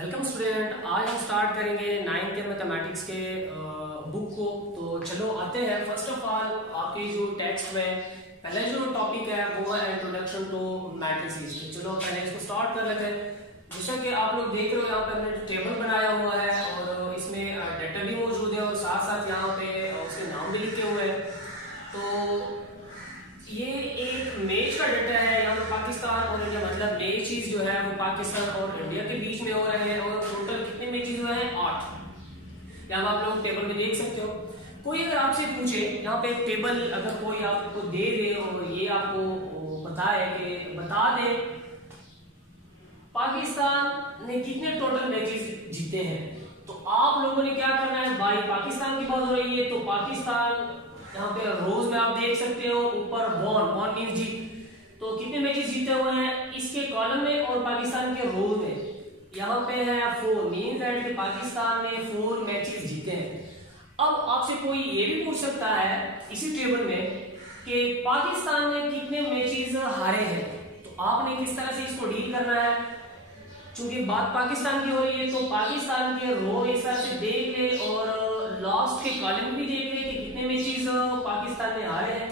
Welcome student. आज हम start करेंगे 9th के मैथमेटिक्स के बुक को। तो चलो आते हैं। फर्स्ट ऑफ ऑल आपकी जो टेक्स्ट में पहले जो टॉपिक है वो है इंट्रोडक्शन टू मैट्रिसेस। तो चलो पहले इसको स्टार्ट कर लेते हैं। जैसा कि आप लोग देख रहे हो यहाँ पे हमने टेबल बनाया हुआ है और इसमें डाटा भी मौजूद है और साथ साथ यहाँ पे उसके नाम भी लिखे हुए हैं। तो ये एक मैच का डाटा है, यहाँ पे पाकिस्तान और इंडिया, मतलब नई चीज जो है वो पाकिस्तान और इंडिया के बीच में हो रहे हैं और टोटल कितने मैचेस हुए हैं 8। यहाँ आप लोग टेबल में देख सकते हो। कोई अगर आपसे पूछे यहाँ पे टेबल अगर कोई आपको दे दे और ये आपको बताए कि बता दे पाकिस्तान ने कितने टोटल मैचेस जीते हैं, तो आप लोगों ने क्या करना है भाई। पाकिस्तान की बात हो रही है तो पाकिस्तान यहाँ पे रोज में आप देख सकते हो ऊपर वन मींस जीत, तो कितने मैचेस जीते हुए हैं इसके कॉलम में और पाकिस्तान के रोज में यहाँ पे है 4 मींस दैट कि पाकिस्तान ने 4 मैचेस जीते हैं। अब आपसे कोई ये भी पूछ सकता है इसी टेबल में कि पाकिस्तान ने कितने मैचेस हारे हैं, तो आपने किस तरह से इसको डील करना है। क्योंकि बात पाकिस्तान की हो रही है तो पाकिस्तान के रो एक तरह से देख ले और लास्ट के कॉलम भी देख ले कि कितने मैचेस पाकिस्तान ने हारे हैं।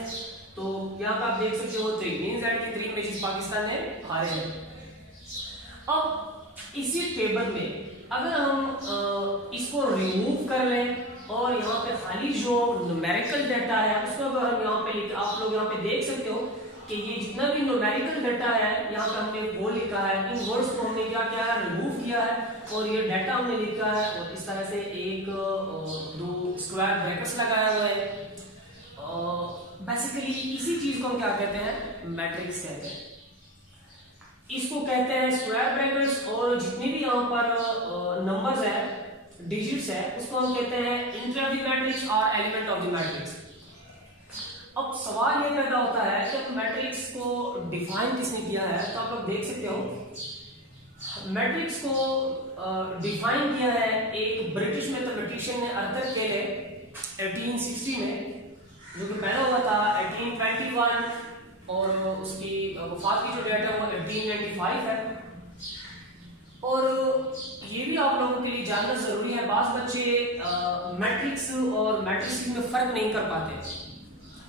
तो यहाँ पे आप देख सकते हो 3 मींस दैट कि 3 मैचेस पाकिस्तान ने हारे हैं। अब इसी टेबल में अगर हम इसको रिमूव कर लें और यहाँ पे खाली जो न्यूमेरिकल डाटा है उसको अगर हम यहाँ पे आप लोग यहाँ पे देख सकते हो कि ये जितना भी न्यूमेरिकल डाटा है यहाँ पे हमने वो लिखा है, इन वर्ड्स को हमने क्या किया है रिमूव किया है और ये डाटा हमने लिखा है और इस तरह से 1 2 स्क्वायर ब्रैकेट्स लगाया हुआ है। बेसिकली इसी चीज को हम क्या कहते हैं मैट्रिक्स कहते हैं। इसको कहते हैं स्क्वायर ब्रैकेट्स और जितने भी यहाँ पर नंबर्स है डिजिट्स है उसको हम कहते हैं इंटर ऑफ द मैट्रिक्स और एलिमेंट ऑफ द मैट्रिक्स। अब सवाल ये पैदा होता है कि मैट्रिक्स को डिफाइन किसने किया है, तो आप लोग देख सकते हो मैट्रिक्स को डिफाइन किया है एक ब्रिटिश मैथमेटिशियन ने आर्थर केले 1860 में, जो कि पैदा हुआ था 1821 और उसकी वफात की जो डेट है वो 1895 है। और ये भी आप लोगों के लिए जानना जरूरी है, बास बच्चे मैट्रिक्स और मैट्रिसेस में फर्क नहीं कर पाते।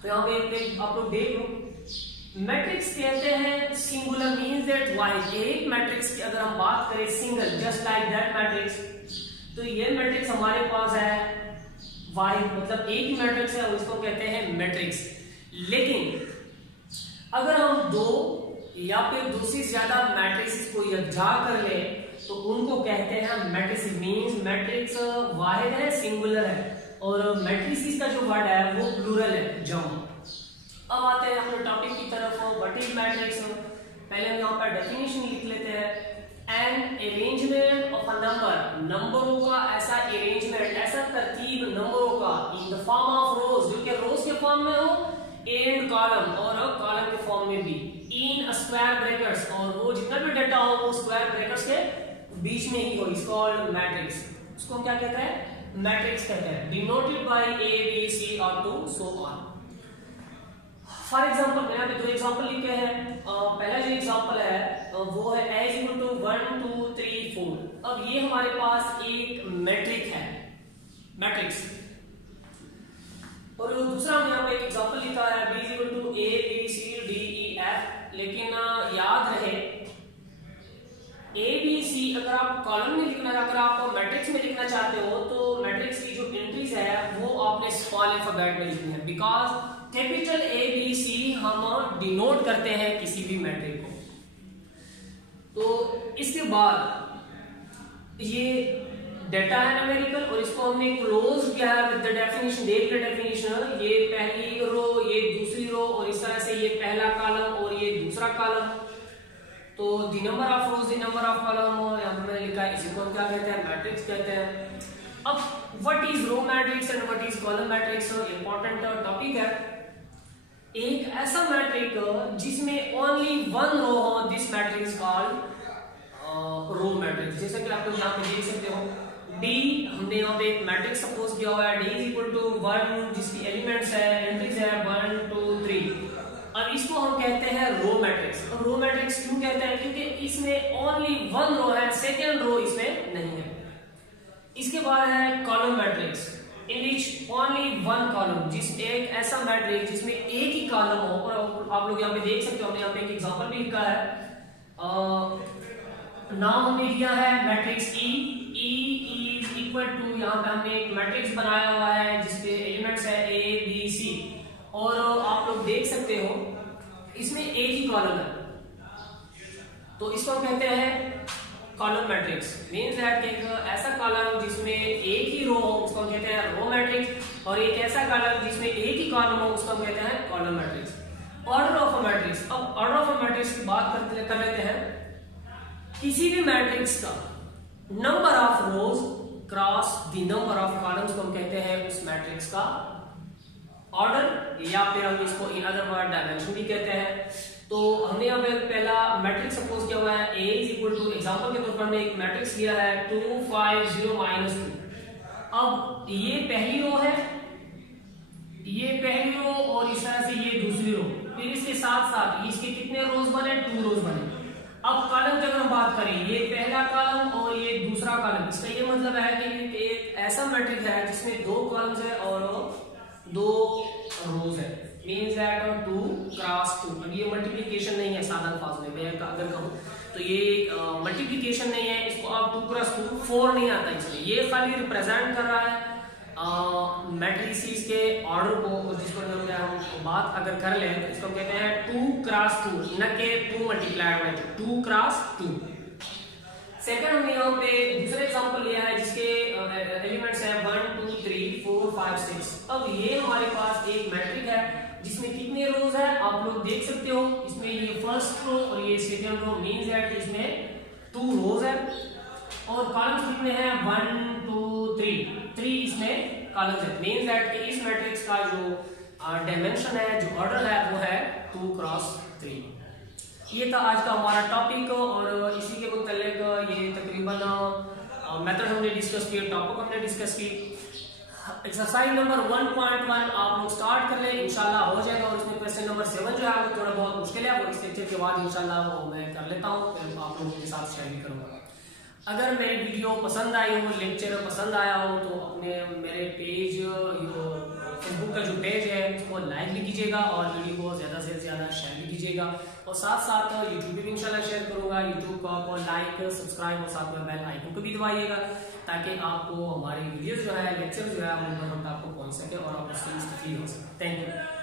तो यहाँ पे आप लोग देख लो मैट्रिक्स कहते हैं सिंगुलर मींस दैट वाइज एक मैट्रिक्स की अगर हम बात करें single just like that matrix, तो ये मैट्रिक्स हमारे पास है वाइज, मतलब एक ही मैट्रिक्स है और इसको कहते हैं मैट्रिक्स। लेकिन अगर हम 2 या फिर 2 से ज्यादा मैट्रिक्स को यकजा कर ले तो उनको कहते हैं मैट्रिक्स। मींस मैट्रिक्स वाहिद है सिंगुलर है और मैट्रिसेस का जो वर्ड है वो प्लूरल है जम। अब आते हैं अपने टॉपिक की तरफ। What is matrix. पहले हम यहाँ पर डेफिनेशन लिख लेते हैं। An arrangement of a number, नंबरों का ऐसा अरेंजमेंट ऐसा तरतीब नंबरों का इन द फॉर्म ऑफ रोज, जो कि रोज के फॉर्म में हो एंड कॉलम और कॉलम के फॉर्म में भी इन स्क्वायर ब्रैकेट्स, और वो जितना भी डाटा हो वो स्क्वायर ब्रैकेट्स के बीच में ही हो, इट्स कॉल्ड मैट्रिक्स। उसको क्या कहते हैं मैट्रिक्स कहते हैं। Denoted by A B C और टू सो ऑन। फॉर एग्जांपल मैंने यहाँ पे 2 एग्जांपल लिखे हैं। पहला जो एग्जांपल है वो है a = 1 2 3 4। अब ये हमारे पास एक मैट्रिक है मैट्रिक्स। और दूसरा हमने यहाँ पे एक एग्जांपल लिखा है b = a b c d e f। लेकिन याद रहे ए बी सी अगर आप कॉलम में लिखना, अगर आप मैट्रिक्स में लिखना चाहते हो तो मैट्रिक्स की जो एंट्रीज है वो आपने स्मॉल अल्फाबेट में लिखनी है, because capital A B C हम डिनोट करते हैं किसी भी मैट्रिक को। तो इसके बाद ये डाटा है न्यूमेरिकल और इसको हमने क्लोज किया है विद द डेफिनेशन। देख ले डेफिनेशन, ये पहली रो ये दूसरी रो और इस तरह से ये पहला कॉलम और ये दूसरा कॉलम। तो the number of rose the number of column यहाँ पर मैंने लिखा है, इसी को हम क्या कहते हैं मैट्रिक्स कहते हैं। अब what is row matrix and what is column matrix, important topic है। एक ऐसा मैट्रिक जिसमें ओनली 1 रो हो, this matrix called row matrix. जैसे कि आप लोग यहाँ पे देख सकते हो D, हमने यहाँ पे एक मैट्रिक्स सपोज किया हुआ है D = 1 जिसकी एलिमेंट्स है एंट्रीज है 1 2 3। अब इसको हम कहते हैं रो मैट्रिक्स। हम रो मैट्रिक्स क्यों कहते हैं? क्योंकि इसमें ओनली वन रो है, सेकेंड रो इसमें नहीं है। इसके बाद है column matrix, in which only one column, जिस एक ऐसा मैट्रिक्स जिसमें एक ही कॉलम हो। और आप लोग यहाँ पे देख सकते हो, हमने यहाँ पे एक एग्जांपल भी लिखा है। नाम हमने लिया है matrix E is equal to, यहाँ पे हमने एक मैट्रिक्स बनाया हुआ है जिसके एलिमेंट्स है ए बी सी, और आप लोग देख सकते हो इसमें एक ही कॉलम है, तो इसको हम कहते हैं कॉलम मैट्रिक्स। मींस दैट एक ऐसा कॉलम जिसमें एक ही रो हो उसको हम कहते हैं रो मैट्रिक्स, और एक ऐसा कॉलम जिसमें एक ही कॉलम हो उसको हम कहते हैं column matrix. Order of a matrix, अब ऑर्डर ऑफ अ मैट्रिक्स की बात कर लेते हैं। किसी भी मैट्रिक्स का number of rose cross the number of columns को हम कहते हैं उस मैट्रिक्स का ऑर्डर, या फिर हम इसको इन अदर वर्ड डायमेंशन भी कहते हैं। तो हमने यहाँ पे पहला मैट्रिक्स सपोज किया हुआ है a is equal to, example के तौर पर हमने एक मैट्रिक्स लिया है 2 5 0 -2। अब ये पहली रो है, ये पहली रो, और इस तरह से ये दूसरी रो, फिर इसके साथ साथ इसके कितने रोज बने? 2 रोज बने। अब कॉलम की अगर हम बात करें, ये पहला कॉलम और ये दूसरा कॉलम, इसका ये मतलब है कि एक ऐसा मैट्रिक्स है जिसमें 2 कॉलम्स है और 2 रोज है। Means that 2 cross 2। अब ये मल्टीप्लिकेशन नहीं है, सादा अल्फाज में मैं अगर कहूं तो ये मल्टीप्लिकेशन नहीं है, इसको आप 2 क्रॉस 2 4 नहीं आता इसमें, ये खाली रिप्रेजेंट कर रहा है मैट्रिसेस के ऑर्डर को, जिसको हम बात अगर कर लें तो इसको कहते हैं 2 क्रॉस 2, न के 2 मल्टीप्लाइड बाय 2 क्रॉस 2। सेकंड हमने यहाँ पे दूसरा एग्जांपल लिया है जिसके एलिमेंट्स है 1 2 3 4 5 6। अब ये हमारे पास एक मैट्रिक है जिसमें कितने रोज है आप लोग देख सकते हो, इसमें ये फर्स्ट रो और ये सेकंड रो, मींस दैट इसमें 2 रोज है, और कॉलम्स कितने हैं? 1 2 3 इसमें कॉलम्स है। मींस दैट कि इस मैट्रिक्स का जो डायमेंशन है, जो ऑर्डर है, वो है 2 क्रॉस 3। ये था आज का हमारा टॉपिक, और इसी के मुतालिक ये तकरीबन मेथड हमने डिस्कस किए, टॉपिक हमने डिस्कस की। एक्सरसाइज नंबर 1.1 आप लोग स्टार्ट कर ले, इंशाल्लाह हो जाएगा। और इसमें क्वेश्चन नंबर 7 जो है वो थोड़ा बहुत मुश्किल है, वो इस लेक्चर के बाद इंशाल्लाह वो मैं कर लेता हूँ, फिर आप लोगों के साथ शेयर भी करूंगा। अगर मेरी वीडियो पसंद आई हो, लेक्चर पसंद आया हो, तो अपने मेरे पेज, फेसबुक का जो पेज है उसको लाइक भी कीजिएगा, और वीडियो को ज़्यादा से ज़्यादा शेयर भी कीजिएगा, और साथ साथ यूट्यूब भी इंशाल्लाह शेयर करूंगा। यूट्यूब को आप लाइक सब्सक्राइब और साथ में बेल आइकन को भी दबाइएगा, ताकि आपको हमारी वीडियोस जो है, लेक्चर जो है, वो आपको पहुंच सके और आप उससे मुस्तफीद हो सके। Thank you.